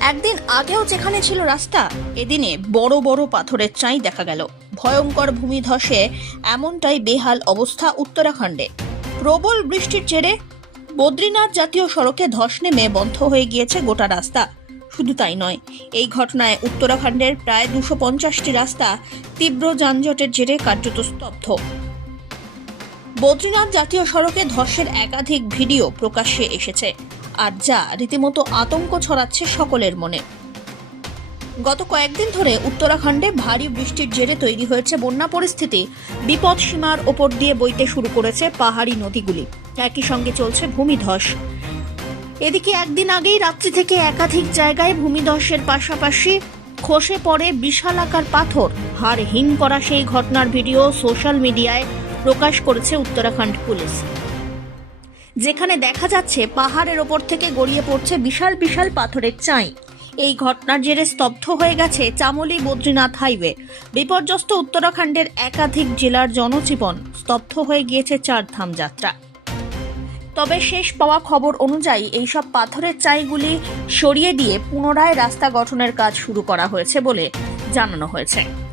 একদিন আগেও যেখানে ছিল রাস্তা, এদিনে বড় বড় পাথরের চাই দেখা গেল। ভয়ঙ্কর ভূমিধসে এমনটাই বেহাল অবস্থা উত্তরাখণ্ডে। প্রবল বৃষ্টির জেরে বদ্রীনাথ জাতীয় সড়কে ধস নেমে বন্ধ হয়ে গিয়েছে গোটা রাস্তা। শুধু তাই নয়, এই ঘটনায় উত্তরাখণ্ডের প্রায় দুশো পঞ্চাশটি রাস্তা তীব্র যানজটের জেরে কার্যত স্তব্ধ। বদ্রীনাথ জাতীয় সড়কে ধসের একাধিক ভিডিও প্রকাশ্যে এসেছে। আর যা রীতিমতো আতঙ্ক ছড়াচ্ছে সকলের মনে। গত কয়েকদিন ধরে উত্তরাখণ্ডে ভারী বৃষ্টির জেরে তৈরি হয়েছে বন্যা পরিস্থিতি। বিপদ সীমার ওপর দিয়ে বইতে শুরু করেছে পাহাড়ি নদীগুলি। একই সঙ্গে চলছে ভূমিধস। এদিকে একদিন আগেই রাত্রি থেকে একাধিক জায়গায় ভূমিধসের পাশাপাশি খসে পড়ে বিশাল আকার পাথর। হাড় হিম করা সেই ঘটনার ভিডিও সোশ্যাল মিডিয়ায় প্রকাশ করেছে উত্তরাখণ্ড পুলিশ। যেখানে দেখা যাচ্ছে পাহাড়ের ওপর থেকে গড়িয়ে পড়ছে বিশাল বিশাল পাথরের চাই। এই ঘটনার জেরে স্তব্ধ হয়ে গেছে চামলি বদ্রীনাথ হাইওয়ে। বিপর্যস্ত উত্তরাখণ্ডের একাধিক জেলার জনজীবন স্তব্ধ হয়ে গিয়েছে চারধাম যাত্রা। তবে শেষ পাওয়া খবর অনুযায়ী এইসব পাথরের চাইগুলি সরিয়ে দিয়ে পুনরায় রাস্তা গঠনের কাজ শুরু করা হয়েছে বলে জানানো হয়েছে।